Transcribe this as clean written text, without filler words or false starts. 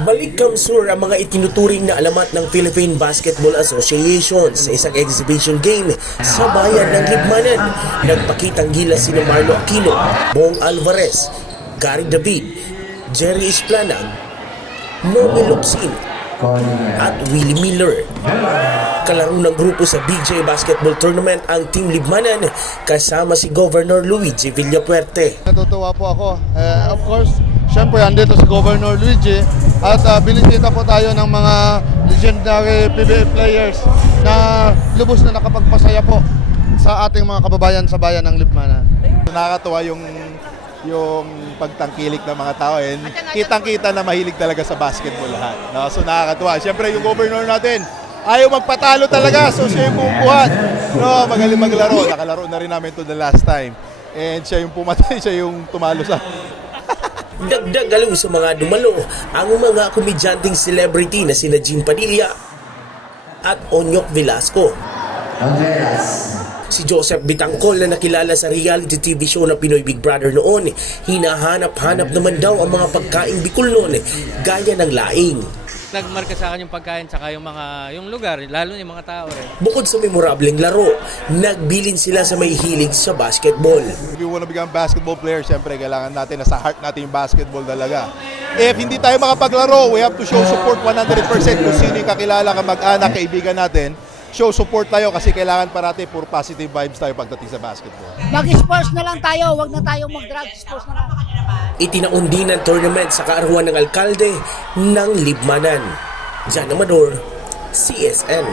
Balik kamsur ang mga itinuturing na alamat ng Philippine Basketball Association sa isang exhibition game sa bayan ng Libmanan. Nagpakitang gilas sina Marlo Aquino, Bong Alvarez, Gary David, Jerry Esplanag, Nomi Lupsin at Willie Miller. Kalaro ng grupo sa BJ Basketball Tournament ang Team Libmanan kasama si Governor Luigi Villapuerte. Natutuwa po ako. Of course, syempre andito si Governor Luigi at binisita po tayo ng mga legendary PBA players na lubos na nakapagpasaya po sa ating mga kababayan sa bayan ng Libmanan. Nakakatuwa yung pagtangkilik ng mga tao. Kitang-kita na mahilig talaga sa basketball lahat. No? So nakakatuwa. Siyempre yung governor natin, ayaw magpatalo talaga. So siya yung bumubuhat. No, magaling maglaro. Nakalaro na rin namin to the last time. And siya yung pumatay, siya yung tumalo sa... Dagdag galaw sa mga dumalo ang mga komedyanteng celebrity na sina Jean Padilla at Onyok Velasco. Si Joseph Bitangcol na nakilala sa reality TV show na Pinoy Big Brother noon, hinahanap-hanap naman daw ang mga pagkaing Bicol noon gaya ng laing. Nagmarka sa akin yung pagkain saka yung lugar, lalo yung mga tao rin. Bukod sa memorableng laro, nagbilin sila sa may hilig sa basketball. If you want to become basketball player, siyempre kailangan natin na sa heart natin yung basketball talaga. If hindi tayo makapaglaro, we have to show support 100% kung sino yung kakilala, kamag-anak, kaibigan natin. Show support tayo kasi kailangan parati puro positive vibes tayo pagdating sa basketball. Mag-sports na lang tayo, wag na tayo mag-drug, sports na lang. Itinaon din ang tournament sa kaarawan ng alkalde ng Libmanan. Jan Amador, CSN.